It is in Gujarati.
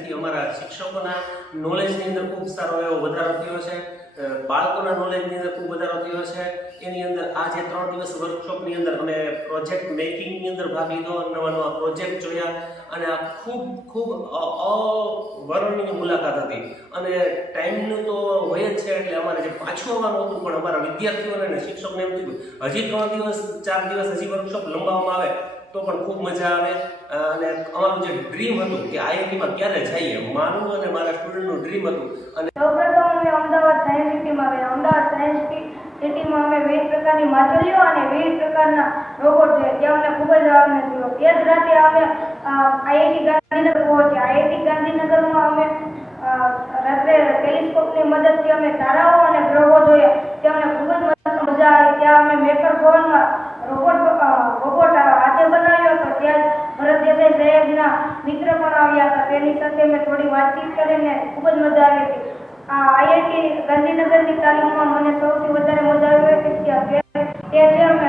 જેથી અમારા શિક્ષકોના નોલેજની અંદર ખૂબ સારો એવો વધારો થયો છે, બાળકોના નોલેજની અંદર ખૂબ વધારો થયો છે। એની અંદર આ જે 3 દિવસ વર્કશોપની અંદર અમે પ્રોજેક્ટ મેકિંગની અંદર ભાગ લીધો, નવા નવા પ્રોજેક્ટ જોયા અને આ ખૂબ અવર્ણનીય મુલાકાત હતી। અને ટાઈમનું તો હોય જ છે એટલે અમારે જે પાછું આવવાનું હતું, પણ અમારા વિદ્યાર્થીઓને અને શિક્ષકોને એમ થયું હજી 3 દિવસ 4 દિવસ હજી વર્કશોપ લંબાવવામાં આવે તો પણ ખૂબ મજા આવે। અને અમારું જે ડ્રીમ હતું કે આઈઆઈટીમાં ક્યારે જઈએ, મારું અને મારા સ્ટુડન્ટનું ડ્રીમ હતું। અને સૌપ્રથમ અમે અમદાવાદ સાયન્સ સિટીમાં ગયા। અમદાવાદ સાયન્સ સિટીમાં અમે વિવિધ પ્રકારની માછલીઓ અને વિવિધ પ્રકારના રોબોટ છે ત્યાં અમને ખૂબ જ આનંદ થયો। તે જ રાતે અમે આઈઆઈટી ગાંધીનગર પહોંચ્યા। આઈઆઈટી ગાંધીનગરમાં અમે રાત્રે ટેલિસ્કોપની મદદથી અમે તારાઓ અને ગ્રહો જોયા। ત્યાં અમને ખૂબ જ મજા આવી। ત્યાં અમે મેકર ભવનમાં રોબોટ હાથે બનાવ્યો હતો। ત્યાં ભરત દેસાઈ સાહેબના મિત્ર પણ આવ્યા હતા, તેની સાથે મેં થોડી વાતચીત કરીને ખૂબ જ મજા આવી હતી। આઈઆઈટી ગાંધીનગરની તાલીમમાં મને સૌથી વધારે મજા આવી હતી તે છે અમે